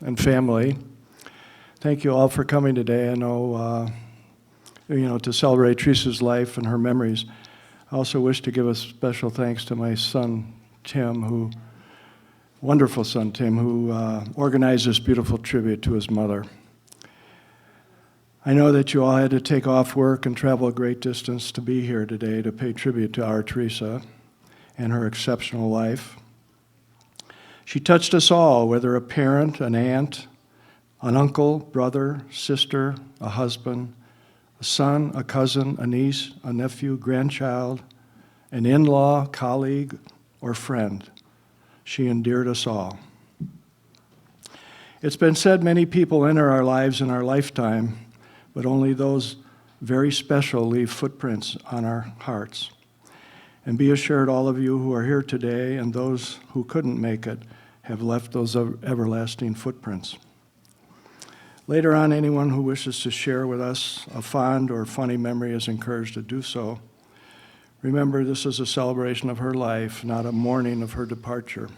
and family. Thank you all for coming today. I know, to celebrate Theresa's life and her memories. I also wish to give a special thanks to my son, Tim, wonderful son, Tim, who organized this beautiful tribute to his mother. I know that you all had to take off work and travel a great distance to be here today to pay tribute to our Theresa and her exceptional life. She touched us all, whether a parent, an aunt, an uncle, brother, sister, a husband, a son, a cousin, a niece, a nephew, grandchild, an in-law, colleague, or friend. She endeared us all. It's been said many people enter our lives in our lifetime, but only those very special leave footprints on our hearts. And be assured, all of you who are here today and those who couldn't make it have left those everlasting footprints. Later on, anyone who wishes to share with us a fond or funny memory is encouraged to do so. Remember, this is a celebration of her life, not a mourning of her departure.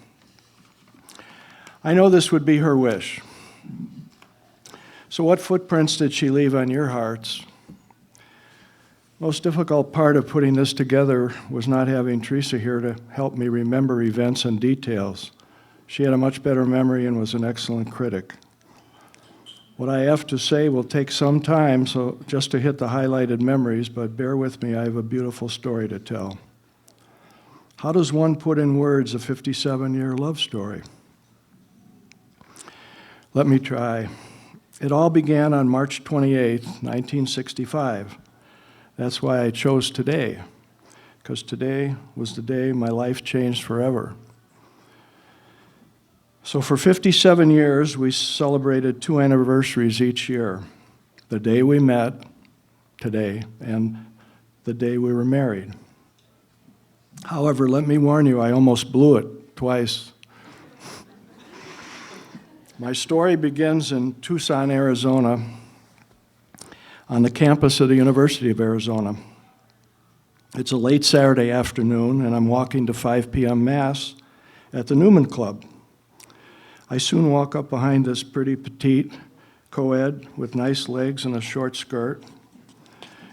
I know this would be her wish. So what footprints did she leave on your hearts? Most difficult part of putting this together was not having Theresa here to help me remember events and details. She had a much better memory and was an excellent critic. What I have to say will take some time, so just to hit the highlighted memories, but bear with me, I have a beautiful story to tell. How does one put in words a 57-year love story? Let me try. It all began on March 28, 1965. That's why I chose today, because today was the day my life changed forever. So for 57 years, we celebrated 2 anniversaries each year. The day we met, today, and the day we were married. However, let me warn you, I almost blew it twice. My story begins in Tucson, Arizona, on the campus of the University of Arizona. It's a late Saturday afternoon, and I'm walking to 5 p.m. Mass at the Newman Club. I soon walk up behind this pretty petite co-ed with nice legs and a short skirt,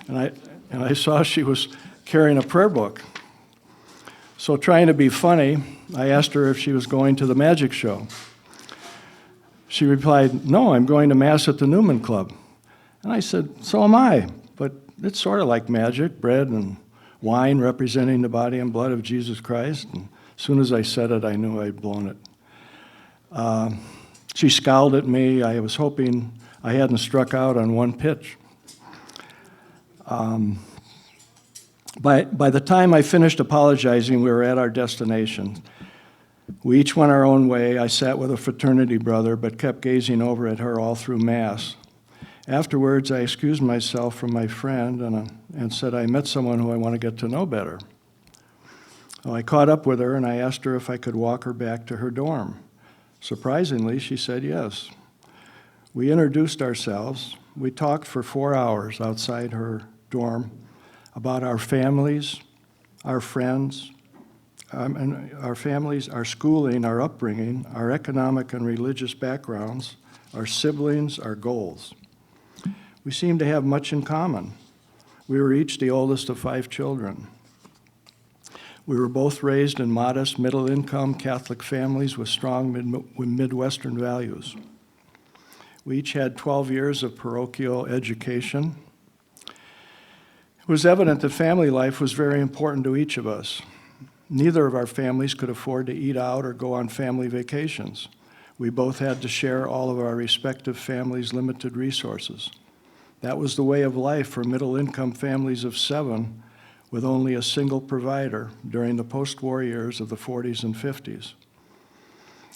and I saw she was carrying a prayer book. So trying to be funny, I asked her if she was going to the magic show. She replied, "No, I'm going to Mass at the Newman Club." And I said, "So am I, but it's sort of like magic, bread and wine representing the body and blood of Jesus Christ." And as soon as I said it, I knew I'd blown it. She scowled at me. I was hoping I hadn't struck out on one pitch. By the time I finished apologizing, we were at our destination. We each went our own way. I sat with a fraternity brother, but kept gazing over at her all through Mass. Afterwards, I excused myself from my friend and said I met someone who I want to get to know better. Well, I caught up with her, and I asked her if I could walk her back to her dorm. Surprisingly, she said yes. We introduced ourselves. We talked for 4 hours outside her dorm about our families, our friends, our schooling, our upbringing, our economic and religious backgrounds, our siblings, our goals. We seemed to have much in common. We were each the oldest of 5 children. We were both raised in modest, middle-income Catholic families with strong Midwestern values. We each had 12 years of parochial education. It was evident that family life was very important to each of us. Neither of our families could afford to eat out or go on family vacations. We both had to share all of our respective families' limited resources. That was the way of life for middle-income families of 7 with only a single provider during the post-war years of the 40s and 50s.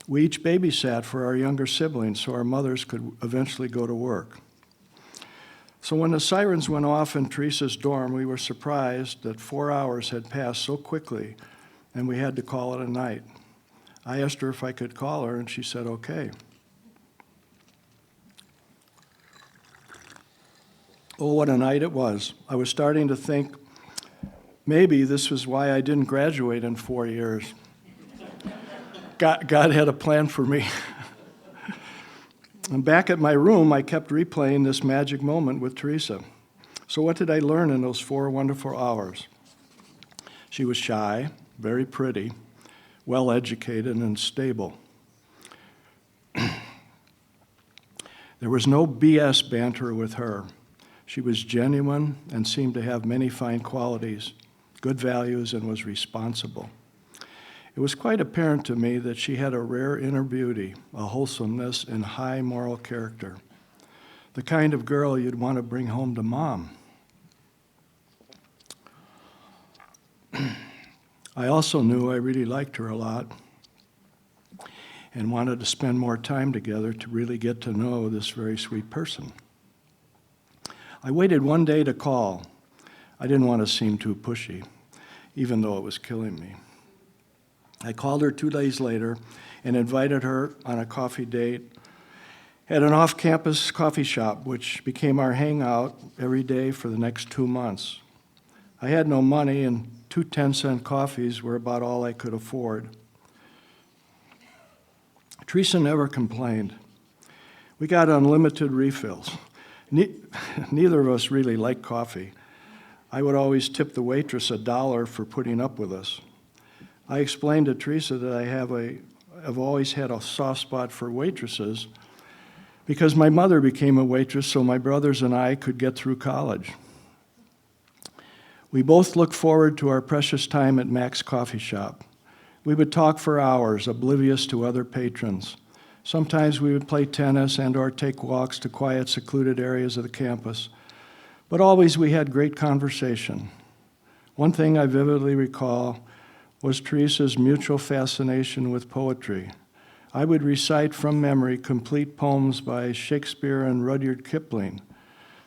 We each babysat for our younger siblings so our mothers could eventually go to work. So when the sirens went off in Theresa's dorm, we were surprised that 4 hours had passed so quickly, and we had to call it a night. I asked her if I could call her, and she said, okay. Oh, what a night it was. I was starting to think maybe this was why I didn't graduate in 4 years. God had a plan for me. And back at my room, I kept replaying this magic moment with Theresa. So what did I learn in those 4 wonderful hours? She was shy, very pretty, well-educated, and stable. There was no BS banter with her. She was genuine and seemed to have many fine qualities, good values, and was responsible. It was quite apparent to me that she had a rare inner beauty, a wholesomeness, and high moral character. The kind of girl you'd want to bring home to Mom. I also knew I really liked her a lot and wanted to spend more time together to really get to know this very sweet person. I waited one day to call. I didn't want to seem too pushy, even though it was killing me. I called her 2 days later and invited her on a coffee date at an off-campus coffee shop, which became our hangout every day for the next 2 months. I had no money, and 2 10-cent coffees were about all I could afford. Theresa never complained. We got unlimited refills. Neither of us really liked coffee. I would always tip the waitress $1 for putting up with us. I explained to Theresa that I've always had a soft spot for waitresses because my mother became a waitress so my brothers and I could get through college. We both looked forward to our precious time at Mac's coffee shop. We would talk for hours, oblivious to other patrons. Sometimes we would play tennis and or take walks to quiet, secluded areas of the campus. But always we had great conversation. One thing I vividly recall was Theresa's mutual fascination with poetry. I would recite from memory complete poems by Shakespeare and Rudyard Kipling.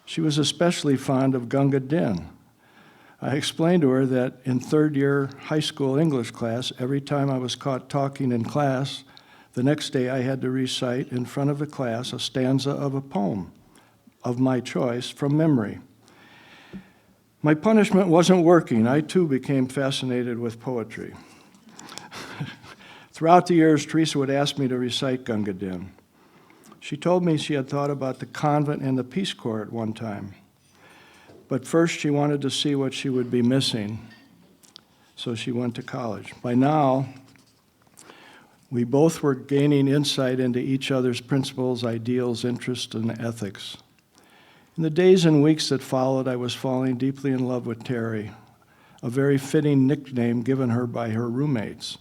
She was especially fond of Gunga Din. I explained to her that in third-year high school English class, every time I was caught talking in class, the next day I had to recite in front of the class a stanza of a poem of my choice from memory. My punishment wasn't working. I too became fascinated with poetry. Throughout the years, Theresa would ask me to recite Gunga Din. She told me she had thought about the convent and the Peace Corps at one time. But first, she wanted to see what she would be missing, so she went to college. By now, we both were gaining insight into each other's principles, ideals, interests, and ethics. In the days and weeks that followed, I was falling deeply in love with Terry, a very fitting nickname given her by her roommates.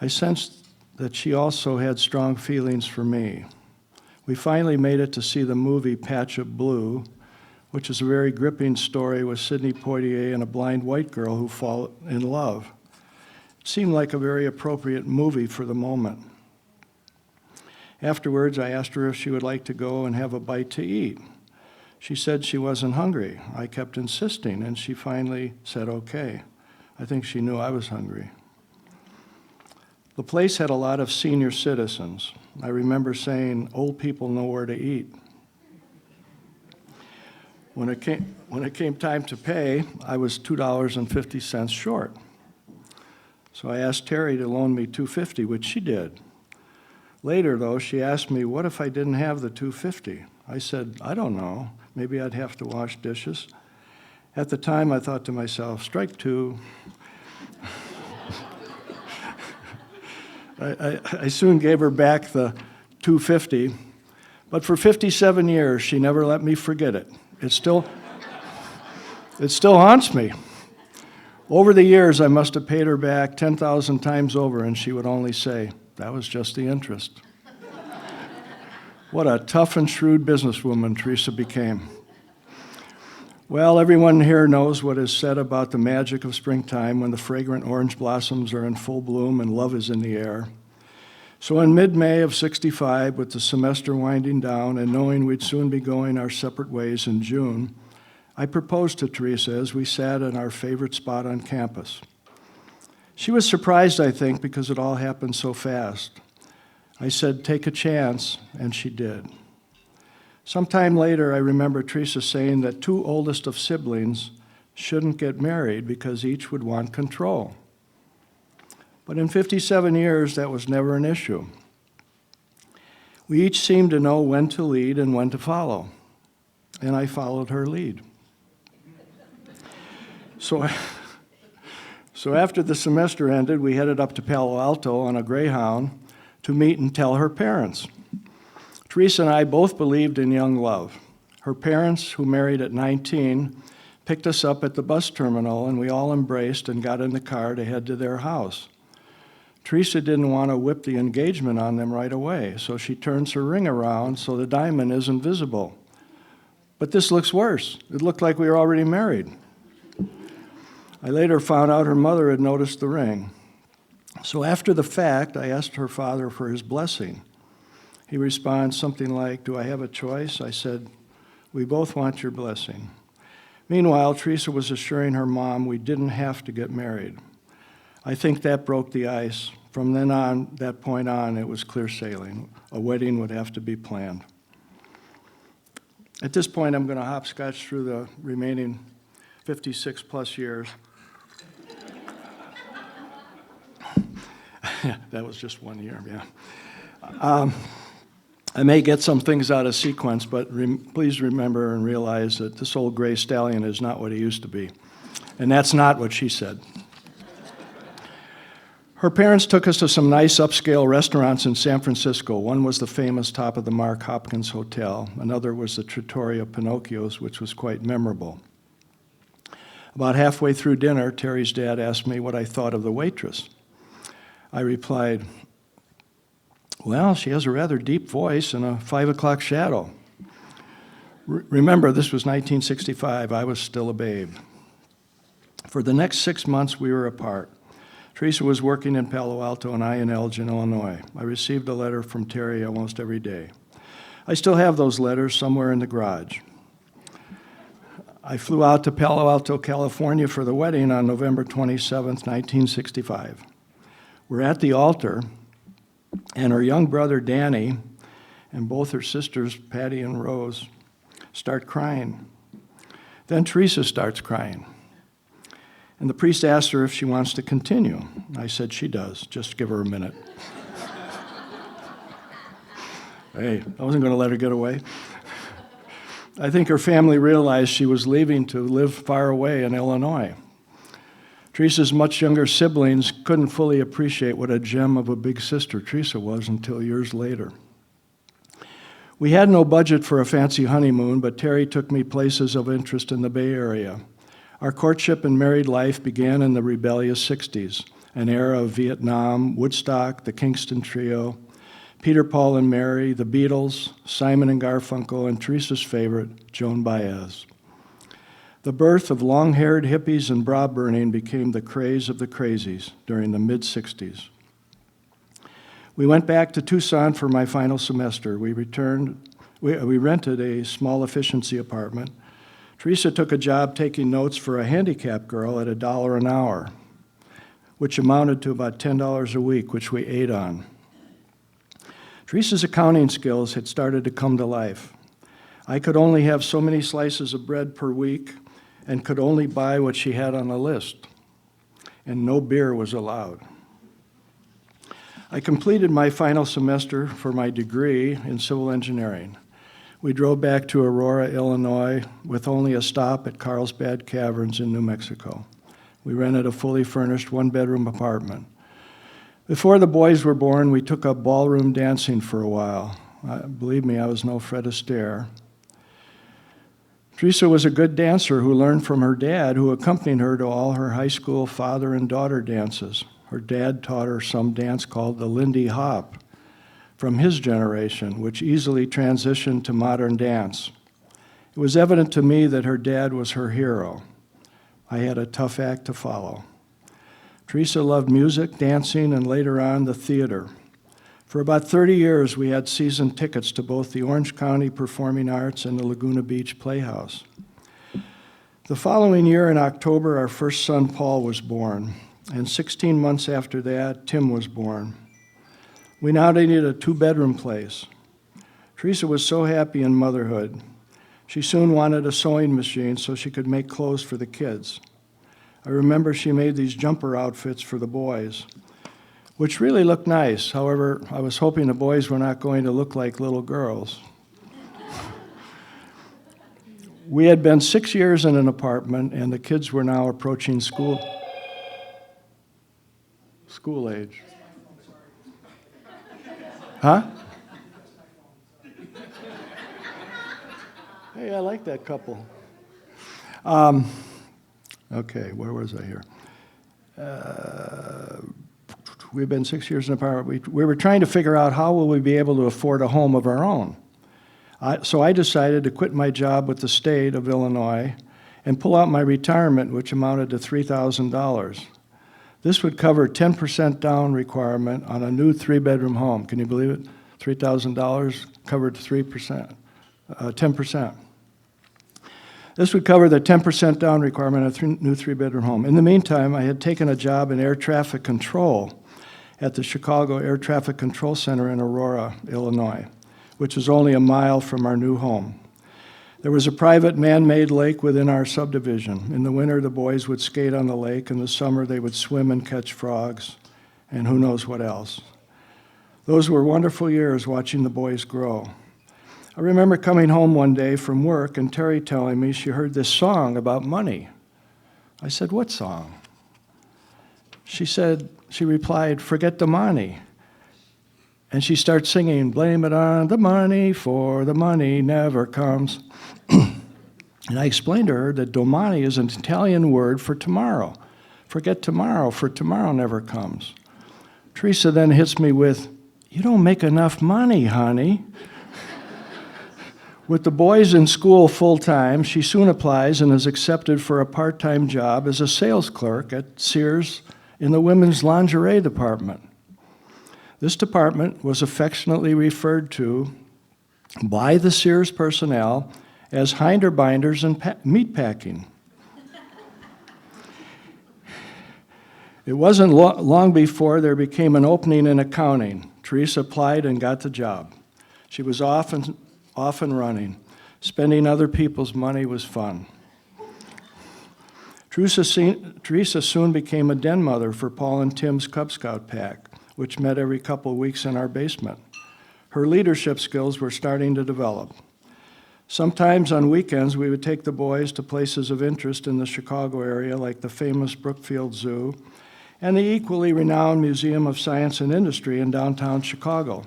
I sensed that she also had strong feelings for me. We finally made it to see the movie Patch of Blue, which is a very gripping story with Sidney Poitier and a blind white girl who fall in love. It seemed like a very appropriate movie for the moment. Afterwards, I asked her if she would like to go and have a bite to eat. She said she wasn't hungry. I kept insisting, and she finally said okay. I think she knew I was hungry. The place had a lot of senior citizens. I remember saying, "Old people know where to eat." When it came time to pay, I was $2.50 short. So I asked Terry to loan me $2.50, which she did. Later, though, she asked me, what if I didn't have the $2.50? I said, I don't know. Maybe I'd have to wash dishes. At the time, I thought to myself, strike two. I soon gave her back the $2.50, but for 57 years, she never let me forget it. It still haunts me. Over the years, I must have paid her back 10,000 times over, and she would only say, that was just the interest. What a tough and shrewd businesswoman Theresa became. Well, everyone here knows what is said about the magic of springtime when the fragrant orange blossoms are in full bloom and love is in the air. So in mid-May of '65, with the semester winding down and knowing we'd soon be going our separate ways in June, I proposed to Theresa as we sat in our favorite spot on campus. She was surprised, I think, because it all happened so fast. I said, take a chance, and she did. Sometime later, I remember Theresa saying that 2 oldest of siblings shouldn't get married because each would want control. But in 57 years, that was never an issue. We each seemed to know when to lead and when to follow, and I followed her lead. So after the semester ended, we headed up to Palo Alto on a Greyhound to meet and tell her parents. Theresa and I both believed in young love. Her parents, who married at 19, picked us up at the bus terminal, and we all embraced and got in the car to head to their house. Theresa didn't want to whip the engagement on them right away, so she turns her ring around so the diamond isn't visible. But this looks worse. It looked like we were already married. I later found out her mother had noticed the ring. So after the fact, I asked her father for his blessing. He responds something like, "Do I have a choice?" I said, "We both want your blessing." Meanwhile, Theresa was assuring her mom we didn't have to get married. I think that broke the ice. From then on, that point on, it was clear sailing. A wedding would have to be planned. At this point, I'm going to hopscotch through the remaining 56 plus years. That was just 1 year, yeah. I may get some things out of sequence, but please remember and realize that this old gray stallion is not what he used to be. And that's not what she said. Her parents took us to some nice upscale restaurants in San Francisco. One was the famous Top of the Mark Hopkins Hotel. Another was the Trattoria Pinocchio's, which was quite memorable. About halfway through dinner, Terry's dad asked me what I thought of the waitress. I replied, "Well, she has a rather deep voice and a 5 o'clock shadow." Remember, this was 1965. I was still a babe. For the next 6 months, we were apart. Theresa was working in Palo Alto and I in Elgin, Illinois. I received a letter from Terry almost every day. I still have those letters somewhere in the garage. I flew out to Palo Alto, California for the wedding on November 27th, 1965. We're at the altar, and her young brother, Danny, and both her sisters, Patty and Rose, start crying. Then Theresa starts crying. And the priest asked her if she wants to continue. I said she does. Just give her a minute. Hey, I wasn't going to let her get away. I think her family realized she was leaving to live far away in Illinois. Theresa's much younger siblings couldn't fully appreciate what a gem of a big sister Theresa was until years later. We had no budget for a fancy honeymoon, but Terry took me places of interest in the Bay Area. Our courtship and married life began in the rebellious 60s, an era of Vietnam, Woodstock, the Kingston Trio, Peter, Paul, and Mary, the Beatles, Simon and Garfunkel, and Theresa's favorite, Joan Baez. The birth of long-haired hippies and bra burning became the craze of the crazies during the mid-60s. We went back to Tucson for my final semester. We rented a small efficiency apartment. Theresa took a job taking notes for a handicapped girl at $1 an hour, which amounted to about $10 a week, which we ate on. Theresa's accounting skills had started to come to life. I could only have so many slices of bread per week and could only buy what she had on the list, and no beer was allowed. I completed my final semester for my degree in civil engineering. We drove back to Aurora, Illinois, with only a stop at Carlsbad Caverns in New Mexico. We rented a fully furnished one-bedroom apartment. Before the boys were born, we took up ballroom dancing for a while. Believe me, I was no Fred Astaire. Theresa was a good dancer who learned from her dad, who accompanied her to all her high school father and daughter dances. Her dad taught her some dance called the Lindy Hop from his generation, which easily transitioned to modern dance. It was evident to me that her dad was her hero. I had a tough act to follow. Theresa loved music, dancing, and later on, the theater. For about 30 years, we had season tickets to both the Orange County Performing Arts and the Laguna Beach Playhouse. The following year in October, our first son, Paul, was born, and 16 months after that, Tim was born. We now needed a 2-bedroom place. Theresa was so happy in motherhood. She soon wanted a sewing machine so she could make clothes for the kids. I remember she made these jumper outfits for the boys. which really looked nice. However, I was hoping the boys were not going to look like little girls. We had been 6 years in an apartment, and the kids were now approaching school age. Huh? Hey, I like that couple. Okay, where was I here? We've been 6 years in an apartment. We were trying to figure out how will we be able to afford a home of our own. So I decided to quit my job with the state of Illinois and pull out my retirement, which amounted to $3,000. This would cover 10% down requirement on a new 3-bedroom home. Can you believe it? $3,000 covered 10%. This would cover the 10% down requirement on a new 3-bedroom home. In the meantime, I had taken a job in air traffic control at the Chicago Air Traffic Control Center in Aurora, Illinois, which is only a mile from our new home. There was a private man-made lake within our subdivision. In the winter, the boys would skate on the lake. In the summer, they would swim and catch frogs, and who knows what else. Those were wonderful years watching the boys grow. I remember coming home one day from work and Terry telling me she heard this song about money. I said, "What song?" She replied, "Forget the money." And she starts singing, "Blame it on the money, for the money never comes." And I explained to her that domani is an Italian word for tomorrow. Forget tomorrow, for tomorrow never comes. Theresa then hits me with, "You don't make enough money, honey." With the boys in school full-time, she soon applies and is accepted for a part-time job as a sales clerk at Sears in the women's lingerie department. This department was affectionately referred to by the Sears personnel as Haider binders and meat packing. It wasn't long before there became an opening in accounting. Theresa applied and got the job. She was off and running. Spending other people's money was fun. Theresa soon became a den mother for Paul and Tim's Cub Scout pack, which met every couple of weeks in our basement. Her leadership skills were starting to develop. Sometimes on weekends, we would take the boys to places of interest in the Chicago area, like the famous Brookfield Zoo and the equally renowned Museum of Science and Industry in downtown Chicago.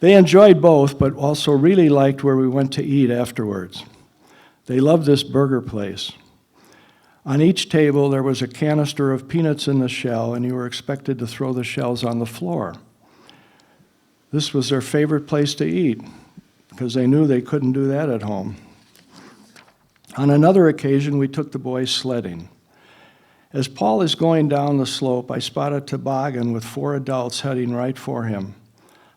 They enjoyed both, but also really liked where we went to eat afterwards. They loved this burger place. On each table, there was a canister of peanuts in the shell, and you were expected to throw the shells on the floor. This was their favorite place to eat, because they knew they couldn't do that at home. On another occasion, we took the boys sledding. As Paul is going down the slope, I spot a toboggan with 4 adults heading right for him.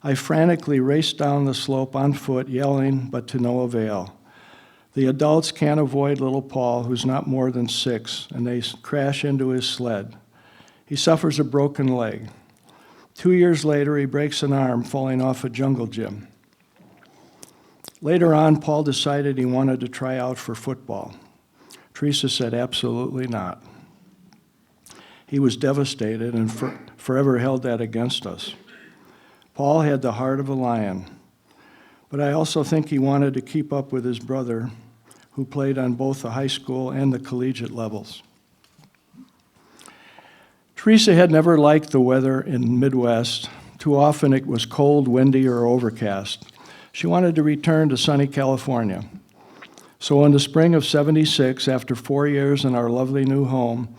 I frantically raced down the slope on foot, yelling, but to no avail. The adults can't avoid little Paul, who's not more than 6, and they crash into his sled. He suffers a broken leg. 2 years later, he breaks an arm falling off a jungle gym. Later on, Paul decided he wanted to try out for football. Theresa said, "Absolutely not." He was devastated and forever held that against us. Paul had the heart of a lion, but I also think he wanted to keep up with his brother, who played on both the high school and the collegiate levels. Theresa had never liked the weather in the Midwest. Too often it was cold, windy, or overcast. She wanted to return to sunny California. So in the spring of '76, after 4 years in our lovely new home,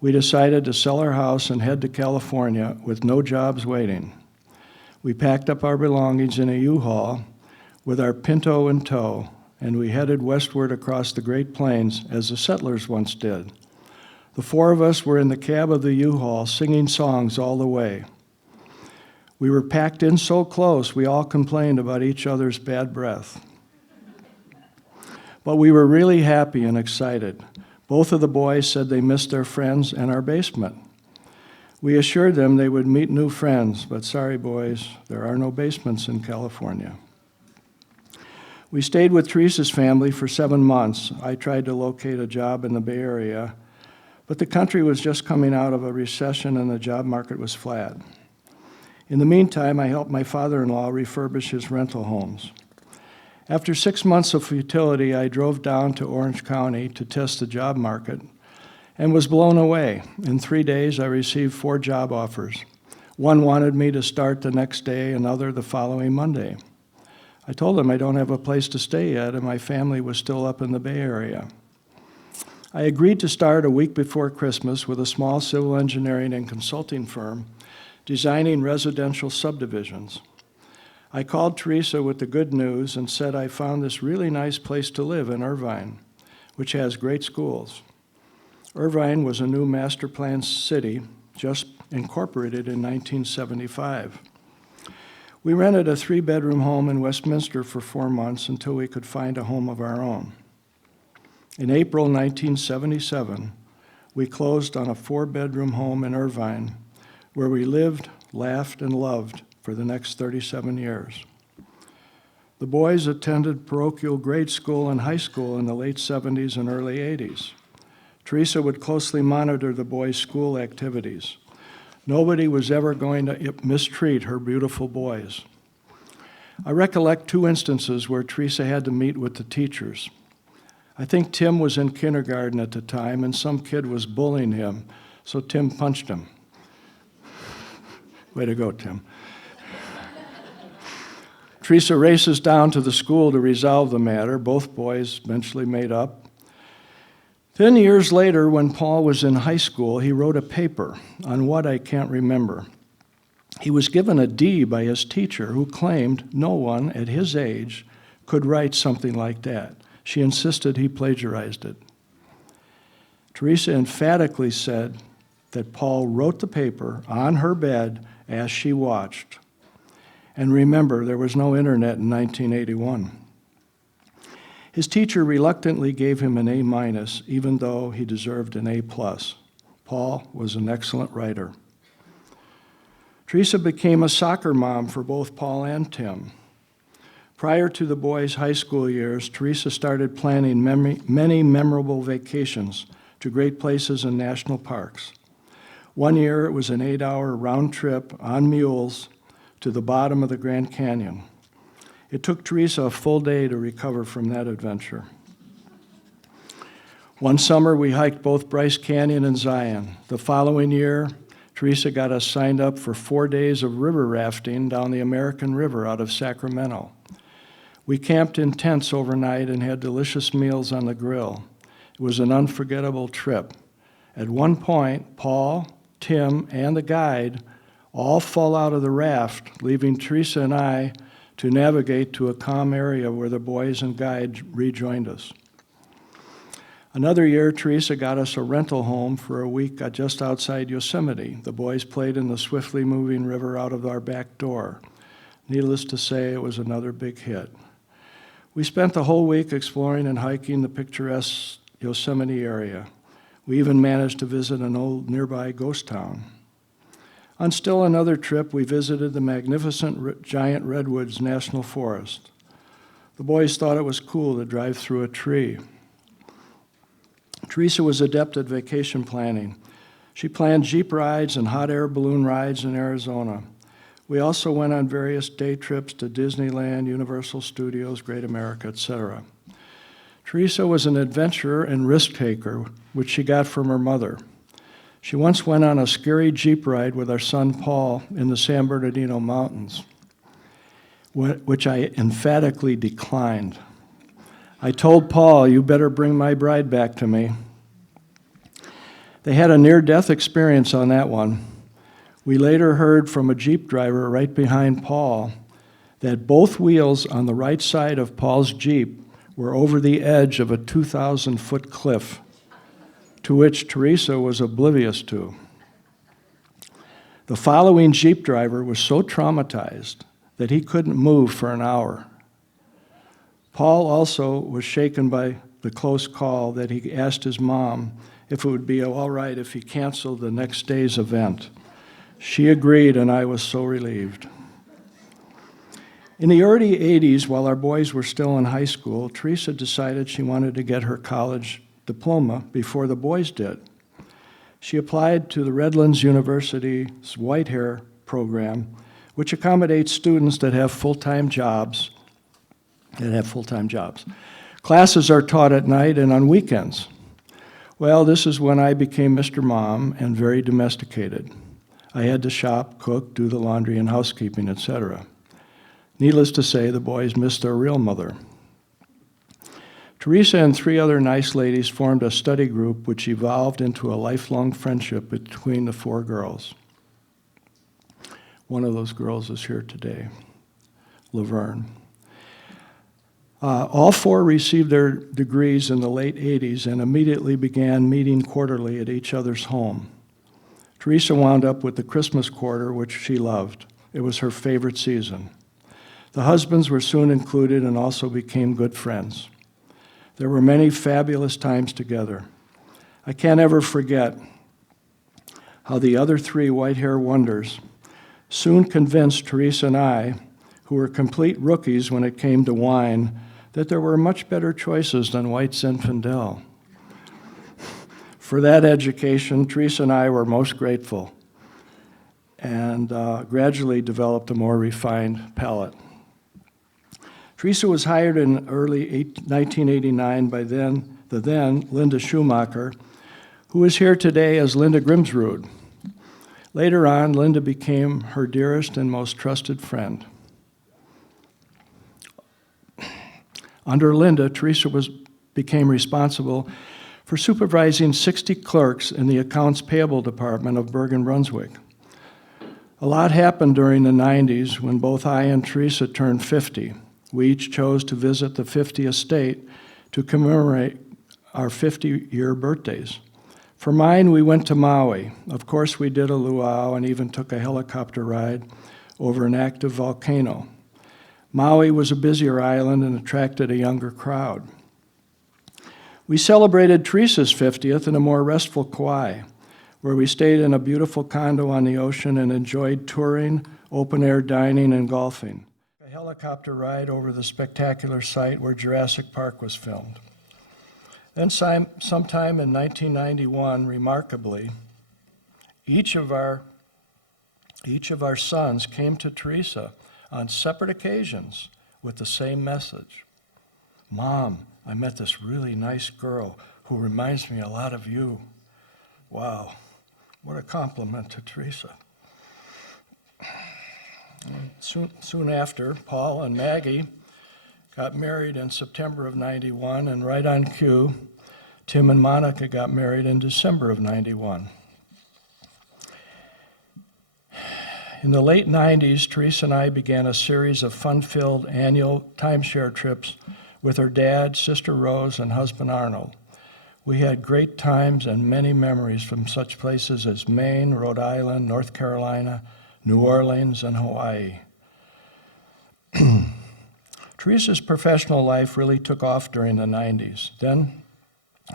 we decided to sell our house and head to California with no jobs waiting. We packed up our belongings in a U-Haul with our Pinto in tow, and we headed westward across the Great Plains as the settlers once did. The 4 of us were in the cab of the U-Haul singing songs all the way. We were packed in so close, we all complained about each other's bad breath. But we were really happy and excited. Both of the boys said they missed their friends and our basement. We assured them they would meet new friends, but sorry, boys, there are no basements in California. We stayed with Theresa's family for 7 months. I tried to locate a job in the Bay Area, But the country was just coming out of a recession and the job market was flat. In the meantime, I helped my father-in-law refurbish his rental homes. After 6 months of futility, I drove down to Orange County to test the job market and was blown away. In 3 days, I received 4 job offers. One wanted me to start the next day, another the following Monday. I told them I don't have a place to stay yet, and my family was still up in the Bay Area. I agreed to start a week before Christmas with a small civil engineering and consulting firm designing residential subdivisions. I called Theresa with the good news and said I found this really nice place to live in Irvine, which has great schools. Irvine was a new master plan city, just incorporated in 1975. We rented a 3-bedroom home in Westminster for 4 months until we could find a home of our own. In April 1977, we closed on a 4-bedroom home in Irvine, where we lived, laughed, and loved for the next 37 years. The boys attended parochial grade school and high school in the late 70s and early 80s. Theresa would closely monitor the boys' school activities. Nobody was ever going to mistreat her beautiful boys. I recollect 2 instances where Theresa had to meet with the teachers. I think Tim was in kindergarten at the time, and some kid was bullying him, so Tim punched him. Way to go, Tim. Theresa races down to the school to resolve the matter. Both boys eventually made up. Then years later, when Paul was in high school, he wrote a paper on what I can't remember. He was given a D by his teacher, who claimed no one at his age could write something like that. She insisted he plagiarized it. Theresa emphatically said that Paul wrote the paper on her bed as she watched. And remember, there was no internet in 1981. His teacher reluctantly gave him an A-, even though he deserved an A+. Paul was an excellent writer. Theresa became a soccer mom for both Paul and Tim. Prior to the boys' high school years, Theresa started planning many memorable vacations to great places and national parks. One year, it was an 8-hour round trip on mules to the bottom of the Grand Canyon. It took Theresa a full day to recover from that adventure. One summer, we hiked both Bryce Canyon and Zion. The following year, Theresa got us signed up for 4 days of river rafting down the American River out of Sacramento. We camped in tents overnight and had delicious meals on the grill. It was an unforgettable trip. At one point, Paul, Tim, and the guide all fall out of the raft, leaving Theresa and I to navigate to a calm area where the boys and guide rejoined us. Another year, Theresa got us a rental home for a week just outside Yosemite. The boys played in the swiftly moving river out of our back door. Needless to say, it was another big hit. We spent the whole week exploring and hiking the picturesque Yosemite area. We even managed to visit an old nearby ghost town. On still another trip, we visited the magnificent giant redwoods national forest. The boys thought it was cool to drive through a tree. Theresa was adept at vacation planning. She planned Jeep rides and hot air balloon rides in Arizona. We also went on various day trips to Disneyland, Universal Studios, Great America, etc. Theresa was an adventurer and risk taker, which she got from her mother. She once went on a scary Jeep ride with our son Paul in the San Bernardino Mountains, which I emphatically declined. I told Paul, "You better bring my bride back to me." They had a near-death experience on that one. We later heard from a Jeep driver right behind Paul that both wheels on the right side of Paul's Jeep were over the edge of a 2,000-foot cliff, to which Theresa was oblivious to. The following Jeep driver was so traumatized that he couldn't move for an hour. Paul also was shaken by the close call that he asked his mom if it would be all right if he canceled the next day's event. She agreed, and I was so relieved. In the early 80s, while our boys were still in high school, Theresa decided she wanted to get her college diploma before the boys did. She applied to the Redlands University's White Hair program, which accommodates students that have full-time jobs. Classes are taught at night and on weekends. Well, this is when I became Mr. Mom and very domesticated. I had to shop, cook, do the laundry and housekeeping, etc. Needless to say, the boys missed their real mother. Theresa and 3 other nice ladies formed a study group which evolved into a lifelong friendship between the 4 girls. One of those girls is here today, Laverne. All 4 received their degrees in the late 80s and immediately began meeting quarterly at each other's home. Theresa wound up with the Christmas quarter, which she loved. It was her favorite season. The husbands were soon included and also became good friends. There were many fabulous times together. I can't ever forget how the other 3 white hair wonders soon convinced Theresa and I, who were complete rookies when it came to wine, that there were much better choices than White Zinfandel. For that education, Theresa and I were most grateful and gradually developed a more refined palate. Theresa was hired in early 1989 by the then Linda Schumacher, who is here today as Linda Grimsrud. Later on, Linda became her dearest and most trusted friend. Under Linda, Theresa became responsible for supervising 60 clerks in the accounts payable department of Bergen-Brunswick. A lot happened during the 90s when both I and Theresa turned 50. We each chose to visit the 50th state to commemorate our 50-year birthdays. For mine, we went to Maui. Of course, we did a luau and even took a helicopter ride over an active volcano. Maui was a busier island and attracted a younger crowd. We celebrated Theresa's 50th in a more restful Kauai, where we stayed in a beautiful condo on the ocean and enjoyed touring, open-air dining, and golfing. A helicopter ride over the spectacular site where Jurassic Park was filmed. Then sometime in 1991, remarkably, each of our sons came to Theresa on separate occasions with the same message. Mom, I met this really nice girl who reminds me a lot of you. Wow, what a compliment to Theresa. Soon after, Paul and Maggie got married in September of 91, and right on cue, Tim and Monica got married in December of 91. In the late 90s, Theresa and I began a series of fun-filled annual timeshare trips with her dad, sister Rose, and husband Arnold. We had great times and many memories from such places as Maine, Rhode Island, North Carolina, New Orleans, and Hawaii. Theresa's professional life really took off during the 90s. Then,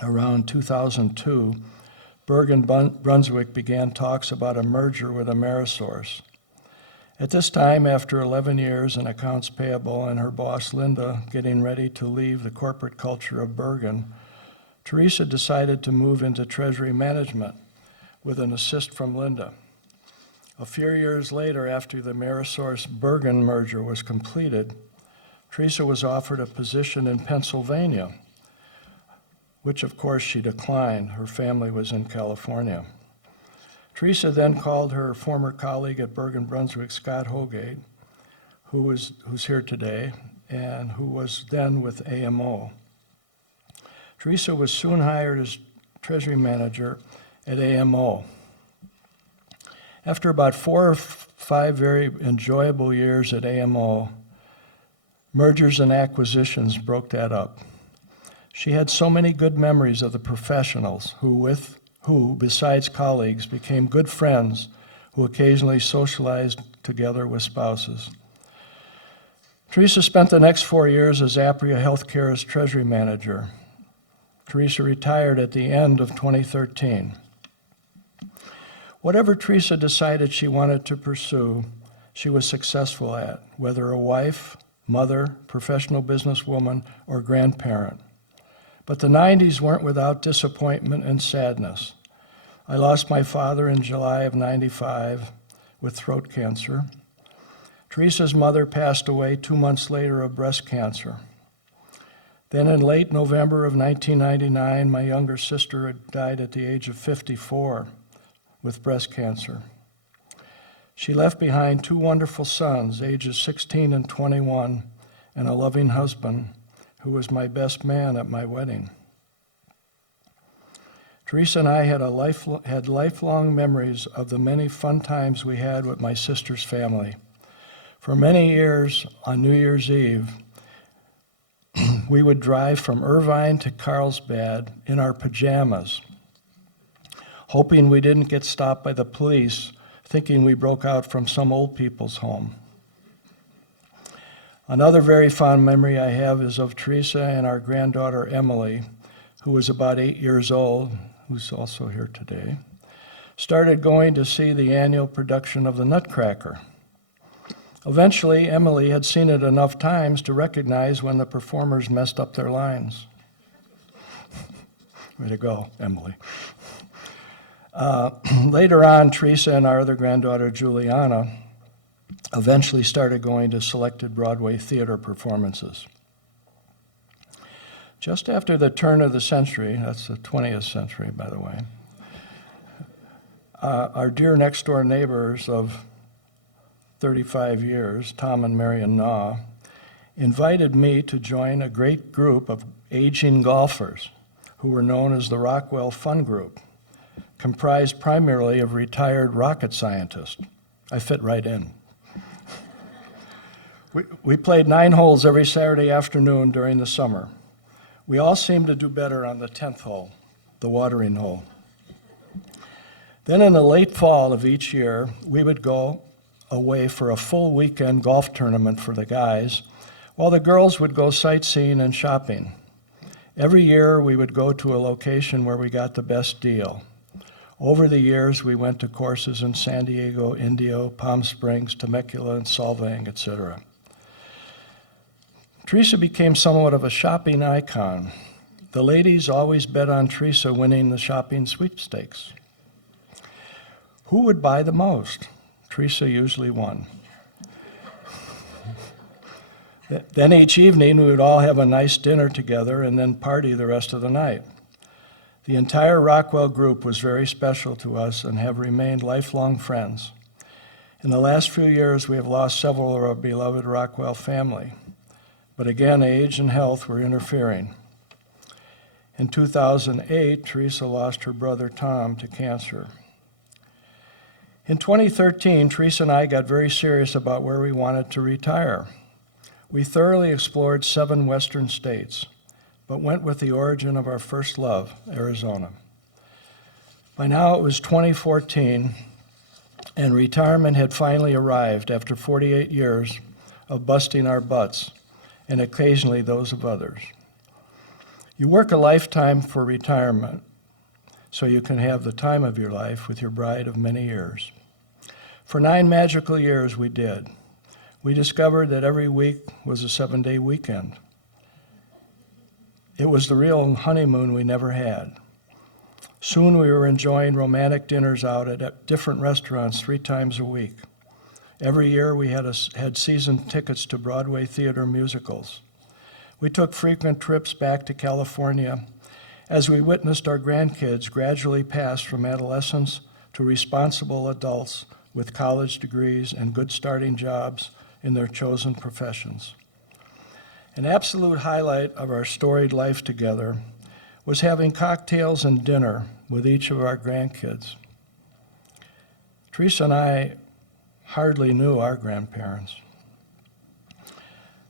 around 2002, Bergen-Brunswick began talks about a merger with Amerisource. At this time, after 11 years in accounts payable and her boss, Linda, getting ready to leave the corporate culture of Bergen, Theresa decided to move into treasury management with an assist from Linda. A few years later, after the Amerisource-Bergen merger was completed, Theresa was offered a position in Pennsylvania, which of course she declined. Her family was in California. Theresa then called her former colleague at Bergen-Brunswick, Scott Hogate, who's here today, and who was then with AMO. Theresa was soon hired as treasury manager at AMO. After about 4 or 5 very enjoyable years at AMO, mergers and acquisitions broke that up. She had so many good memories of the professionals who, besides colleagues, became good friends who occasionally socialized together with spouses. Theresa spent the next 4 years as Apria Healthcare's treasury manager. Theresa retired at the end of 2013. Whatever Theresa decided she wanted to pursue, she was successful at, whether a wife, mother, professional businesswoman, or grandparent. But the 90s weren't without disappointment and sadness. I lost my father in July of '95 with throat cancer. Theresa's mother passed away 2 months later of breast cancer. Then in late November of 1999, my younger sister had died at the age of 54 with breast cancer. She left behind 2 wonderful sons, ages 16 and 21, and a loving husband who was my best man at my wedding. Theresa and I had lifelong memories of the many fun times we had with my sister's family. For many years on New Year's Eve, we would drive from Irvine to Carlsbad in our pajamas, hoping we didn't get stopped by the police, thinking we broke out from some old people's home. Another very fond memory I have is of Theresa and our granddaughter Emily, who was about 8 years old, who's also here today, started going to see the annual production of the Nutcracker. Eventually, Emily had seen it enough times to recognize when the performers messed up their lines. Way to go, Emily. Later on, Theresa and our other granddaughter, Juliana, eventually started going to selected Broadway theater performances. Just after the turn of the century, that's the 20th century, by the way, our dear next-door neighbors of 35 years, Tom and Marion Naw, invited me to join a great group of aging golfers who were known as the Rockwell Fun Group, comprised primarily of retired rocket scientists. I fit right in. We played 9 holes every Saturday afternoon during the summer. We all seemed to do better on the 10th hole, the watering hole. Then in the late fall of each year, we would go away for a full weekend golf tournament for the guys, while the girls would go sightseeing and shopping. Every year, we would go to a location where we got the best deal. Over the years, we went to courses in San Diego, Indio, Palm Springs, Temecula, and Solvang, etc. Theresa became somewhat of a shopping icon. The ladies always bet on Theresa winning the shopping sweepstakes. Who would buy the most? Theresa usually won. Then each evening, we would all have a nice dinner together and then party the rest of the night. The entire Rockwell group was very special to us and have remained lifelong friends. In the last few years, we have lost several of our beloved Rockwell family. But again, age and health were interfering. In 2008, Theresa lost her brother Tom to cancer. In 2013, Theresa and I got very serious about where we wanted to retire. We thoroughly explored 7 western states, but went with the origin of our first love, Arizona. By now it was 2014, and retirement had finally arrived after 48 years of busting our butts, and occasionally those of others. You work a lifetime for retirement, so you can have the time of your life with your bride of many years. For 9 magical years we did. We discovered that every week was a 7-day weekend. It was the real honeymoon we never had. Soon we were enjoying romantic dinners out at different restaurants 3 times a week. Every year we had season tickets to Broadway theater musicals. We took frequent trips back to California as we witnessed our grandkids gradually pass from adolescence to responsible adults with college degrees and good starting jobs in their chosen professions. An absolute highlight of our storied life together was having cocktails and dinner with each of our grandkids. Theresa and I hardly knew our grandparents.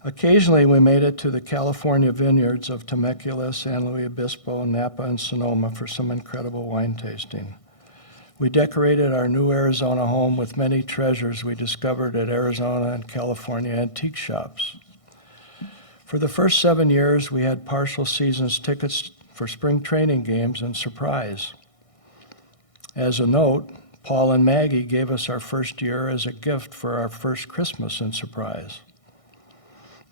Occasionally, we made it to the California vineyards of Temecula, San Luis Obispo, Napa, and Sonoma for some incredible wine tasting. We decorated our new Arizona home with many treasures we discovered at Arizona and California antique shops. For the first 7 years, we had partial seasons tickets for spring training games and Surprise. As a note, Paul and Maggie gave us our first year as a gift for our first Christmas in Surprise.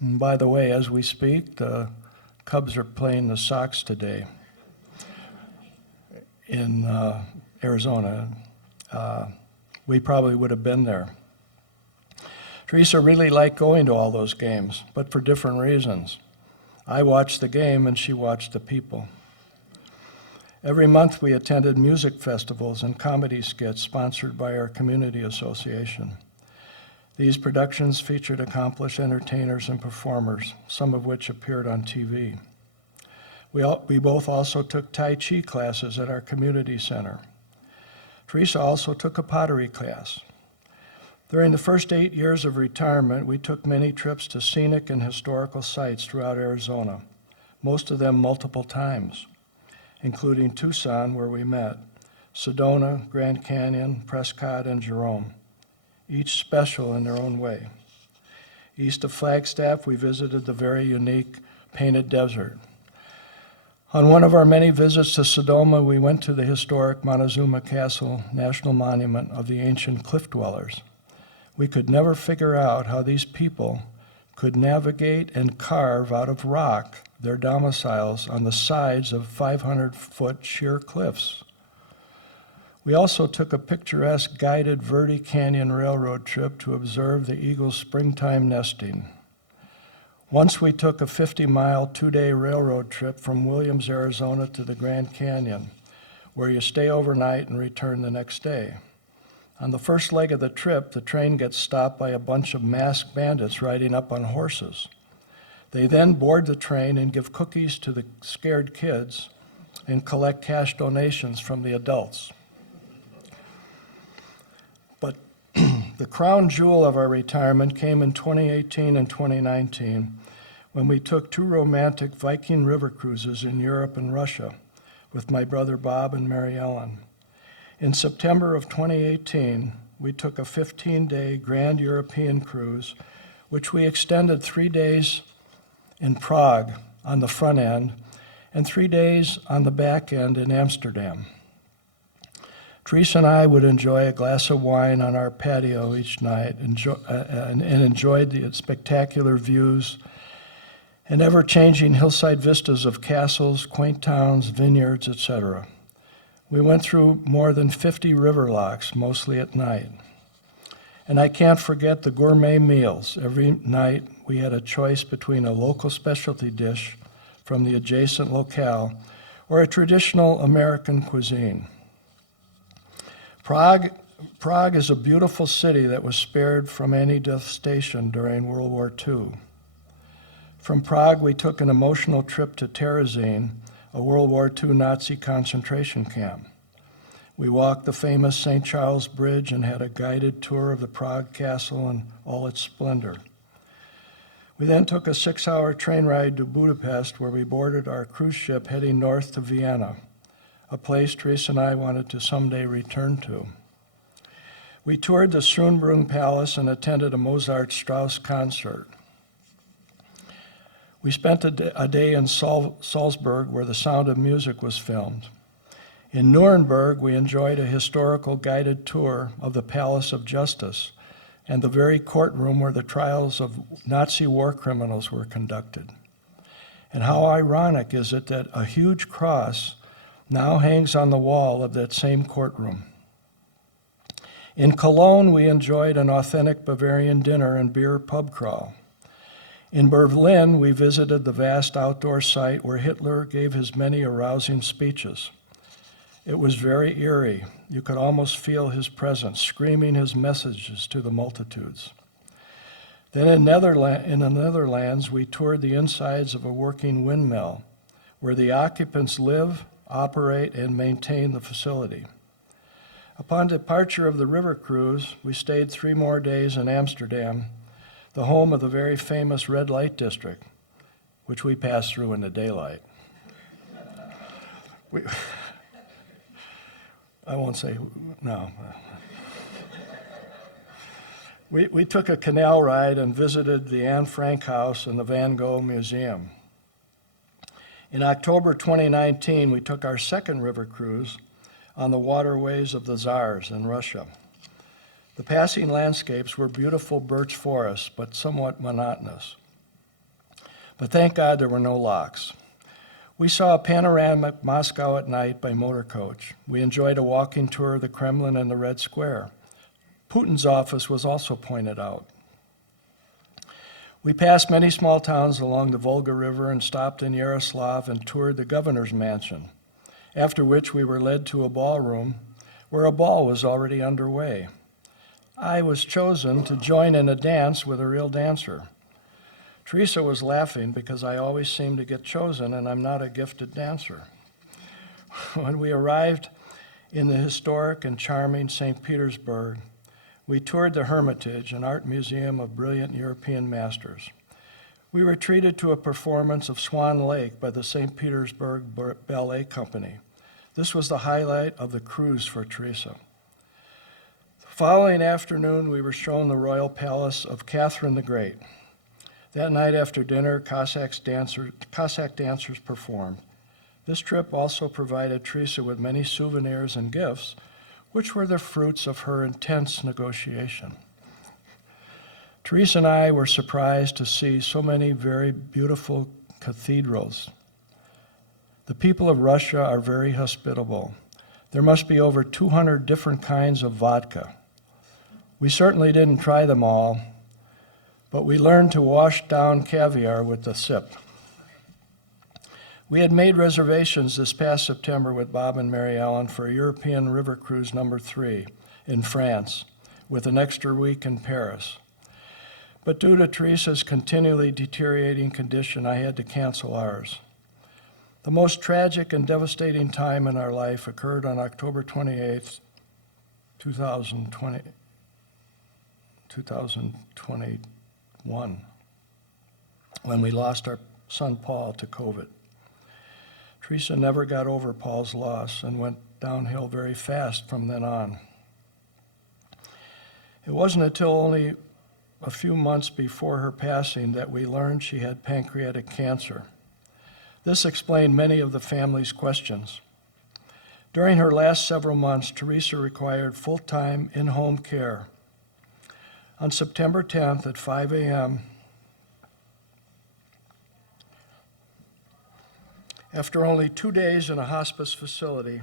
And by the way, as we speak, the Cubs are playing the Sox today in Arizona, we probably would have been there. Theresa really liked going to all those games, but for different reasons. I watched the game and she watched the people. Every month we attended music festivals and comedy skits sponsored by our community association. These productions featured accomplished entertainers and performers, some of which appeared on TV. We both also took Tai Chi classes at our community center. Theresa also took a pottery class. During the first 8 years of retirement, we took many trips to scenic and historical sites throughout Arizona, most of them multiple times, including Tucson, where we met, Sedona, Grand Canyon, Prescott, and Jerome, each special in their own way. East of Flagstaff, we visited the very unique Painted Desert. On one of our many visits to Sedona, we went to the historic Montezuma Castle National Monument of the ancient cliff dwellers. We could never figure out how these people could navigate and carve out of rock their domiciles on the sides of 500-foot sheer cliffs. We also took a picturesque guided Verde Canyon Railroad trip to observe the eagle's springtime nesting. Once we took a 50-mile, 2-day railroad trip from Williams, Arizona to the Grand Canyon, where you stay overnight and return the next day. On the first leg of the trip, the train gets stopped by a bunch of masked bandits riding up on horses. They then board the train and give cookies to the scared kids and collect cash donations from the adults. But the crown jewel of our retirement came in 2018 and 2019 when we took 2 romantic Viking river cruises in Europe and Russia with my brother Bob and Mary Ellen. In September of 2018, we took a 15-day Grand European cruise, which we extended 3 days in Prague on the front end and 3 days on the back end in Amsterdam. Theresa and I would enjoy a glass of wine on our patio each night and enjoyed the spectacular views and ever-changing hillside vistas of castles, quaint towns, vineyards, etc. We went through more than 50 river locks, mostly at night. And I can't forget the gourmet meals. Every night we had a choice between a local specialty dish from the adjacent locale or a traditional American cuisine. Prague is a beautiful city that was spared from any devastation during World War II. From Prague, we took an emotional trip to Terezín, a World War II Nazi concentration camp. We walked the famous St. Charles Bridge and had a guided tour of the Prague Castle in all its splendor. We then took a 6-hour train ride to Budapest, where we boarded our cruise ship heading north to Vienna, a place Theresa and I wanted to someday return to. We toured the Schönbrunn Palace and attended a Mozart-Strauss concert. We spent a day in Salzburg, where The Sound of Music was filmed. In Nuremberg, we enjoyed a historical guided tour of the Palace of Justice and the very courtroom where the trials of Nazi war criminals were conducted. And how ironic is it that a huge cross now hangs on the wall of that same courtroom. In Cologne, we enjoyed an authentic Bavarian dinner and beer pub crawl. In Berlin, we visited the vast outdoor site where Hitler gave his many arousing speeches. It was very eerie. You could almost feel his presence, screaming his messages to the multitudes. Then in the Netherlands, we toured the insides of a working windmill, where the occupants live, operate, and maintain the facility. Upon departure of the river cruise, we stayed 3 more days in Amsterdam, the home of the very famous red light district, which we passed through in the daylight. I won't say, no. We took a canal ride and visited the Anne Frank House and the Van Gogh Museum. In October 2019, we took our second river cruise on the waterways of the Tsars in Russia. The passing landscapes were beautiful birch forests, but somewhat monotonous. But thank God there were no locks. We saw a panoramic Moscow at night by motor coach. We enjoyed a walking tour of the Kremlin and the Red Square. Putin's office was also pointed out. We passed many small towns along the Volga River and stopped in Yaroslav and toured the governor's mansion, after which we were led to a ballroom where a ball was already underway. I was chosen to join in a dance with a real dancer. Theresa was laughing because I always seem to get chosen and I'm not a gifted dancer. When we arrived in the historic and charming St. Petersburg, we toured the Hermitage, an art museum of brilliant European masters. We were treated to a performance of Swan Lake by the St. Petersburg Ballet Company. This was the highlight of the cruise for Theresa. The following afternoon, we were shown the royal palace of Catherine the Great. That night after dinner, Cossack dancers performed. This trip also provided Theresa with many souvenirs and gifts, which were the fruits of her intense negotiation. Theresa and I were surprised to see so many very beautiful cathedrals. The people of Russia are very hospitable. There must be over 200 different kinds of vodka. We certainly didn't try them all, but we learned to wash down caviar with a sip. We had made reservations this past September with Bob and Mary Ellen for a European River Cruise number 3 in France, with an extra week in Paris. But due to Theresa's continually deteriorating condition, I had to cancel ours. The most tragic and devastating time in our life occurred on October 28th, 2021, when we lost our son Paul to COVID. Theresa never got over Paul's loss and went downhill very fast from then on. It wasn't until only a few months before her passing that we learned she had pancreatic cancer. This explained many of the family's questions. During her last several months, Theresa required full-time in-home care. On September 10th at 5 a.m., after only 2 days in a hospice facility,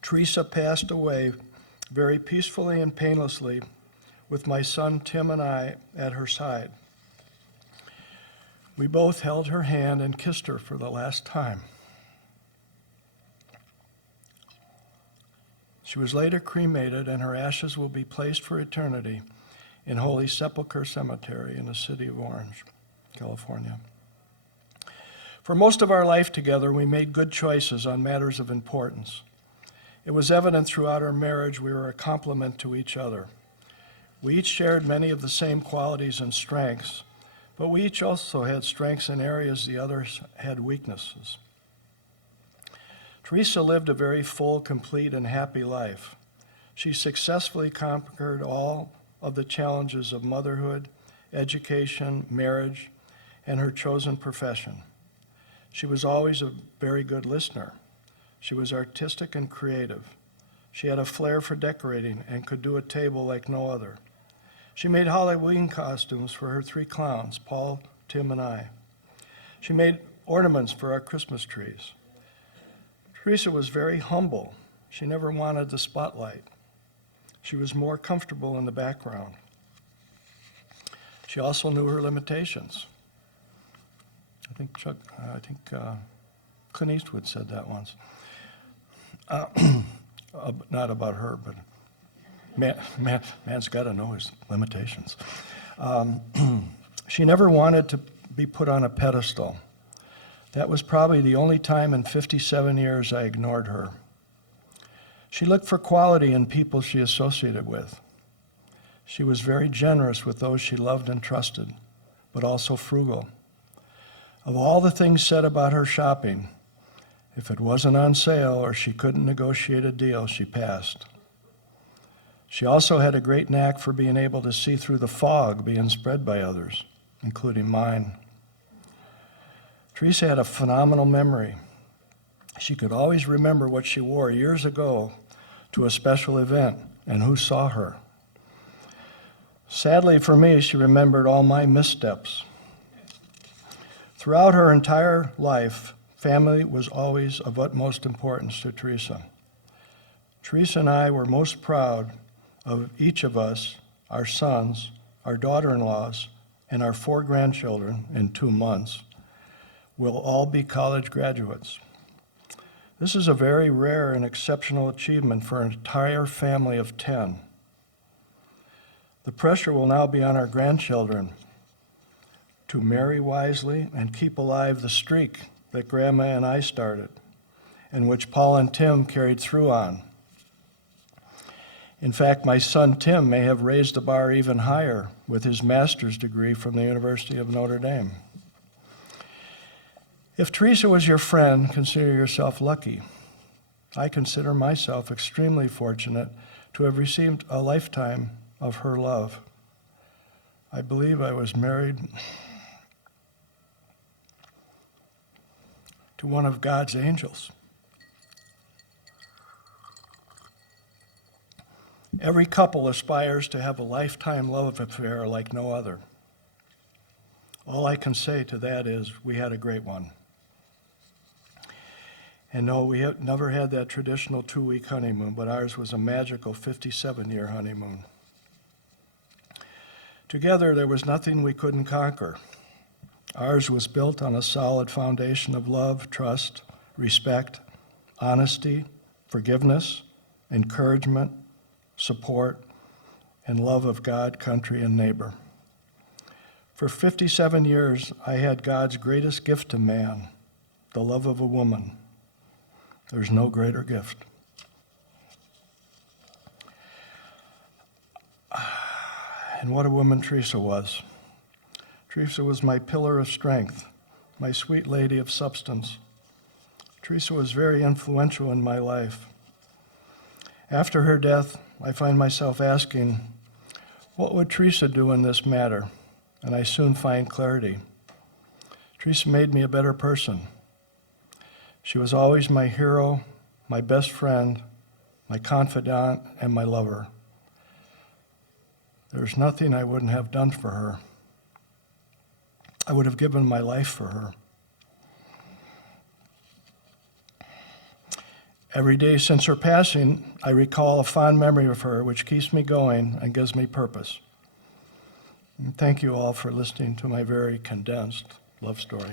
Theresa passed away very peacefully and painlessly with my son Tim and I at her side. We both held her hand and kissed her for the last time. She was later cremated, and her ashes will be placed for eternity in Holy Sepulchre Cemetery in the city of Orange, California. For most of our life together, we made good choices on matters of importance. It was evident throughout our marriage we were a complement to each other. We each shared many of the same qualities and strengths, but we each also had strengths in areas the others had weaknesses. Theresa lived a very full, complete, and happy life. She successfully conquered all of the challenges of motherhood, education, marriage, and her chosen profession. She was always a very good listener. She was artistic and creative. She had a flair for decorating and could do a table like no other. She made Halloween costumes for her 3 clowns, Paul, Tim, and I. She made ornaments for our Christmas trees. Theresa was very humble. She never wanted the spotlight. She was more comfortable in the background. She also knew her limitations. I think Clint Eastwood said that once. Not about her, but man's got to know his limitations. She never wanted to be put on a pedestal. That was probably the only time in 57 years I ignored her. She looked for quality in people she associated with. She was very generous with those she loved and trusted, but also frugal. Of all the things said about her shopping, if it wasn't on sale or she couldn't negotiate a deal, she passed. She also had a great knack for being able to see through the fog being spread by others, including mine. Theresa had a phenomenal memory. She could always remember what she wore years ago to a special event and who saw her. Sadly for me, she remembered all my missteps. Throughout her entire life, family was always of utmost importance to Theresa. Theresa and I were most proud of each of us, our sons, our daughter-in-laws, and our 4 grandchildren in 2 months will all be college graduates. This is a very rare and exceptional achievement for an entire family of 10. The pressure will now be on our grandchildren to marry wisely and keep alive the streak that Grandma and I started, and which Paul and Tim carried through on. In fact, my son Tim may have raised the bar even higher with his master's degree from the University of Notre Dame. If Theresa was your friend, consider yourself lucky. I consider myself extremely fortunate to have received a lifetime of her love. I believe I was married to one of God's angels. Every couple aspires to have a lifetime love affair like no other. All I can say to that is we had a great one. And no, we have never had that traditional 2-week honeymoon, but ours was a magical 57-year honeymoon. Together, there was nothing we couldn't conquer. Ours was built on a solid foundation of love, trust, respect, honesty, forgiveness, encouragement, support, and love of God, country, and neighbor. For 57 years, I had God's greatest gift to man, the love of a woman. There's no greater gift. And what a woman Theresa was. Theresa was my pillar of strength, my sweet lady of substance. Theresa was very influential in my life. After her death, I find myself asking, what would Theresa do in this matter? And I soon find clarity. Theresa made me a better person. She was always my hero, my best friend, my confidant, and my lover. There's nothing I wouldn't have done for her. I would have given my life for her. Every day since her passing, I recall a fond memory of her, which keeps me going and gives me purpose. And thank you all for listening to my very condensed love story.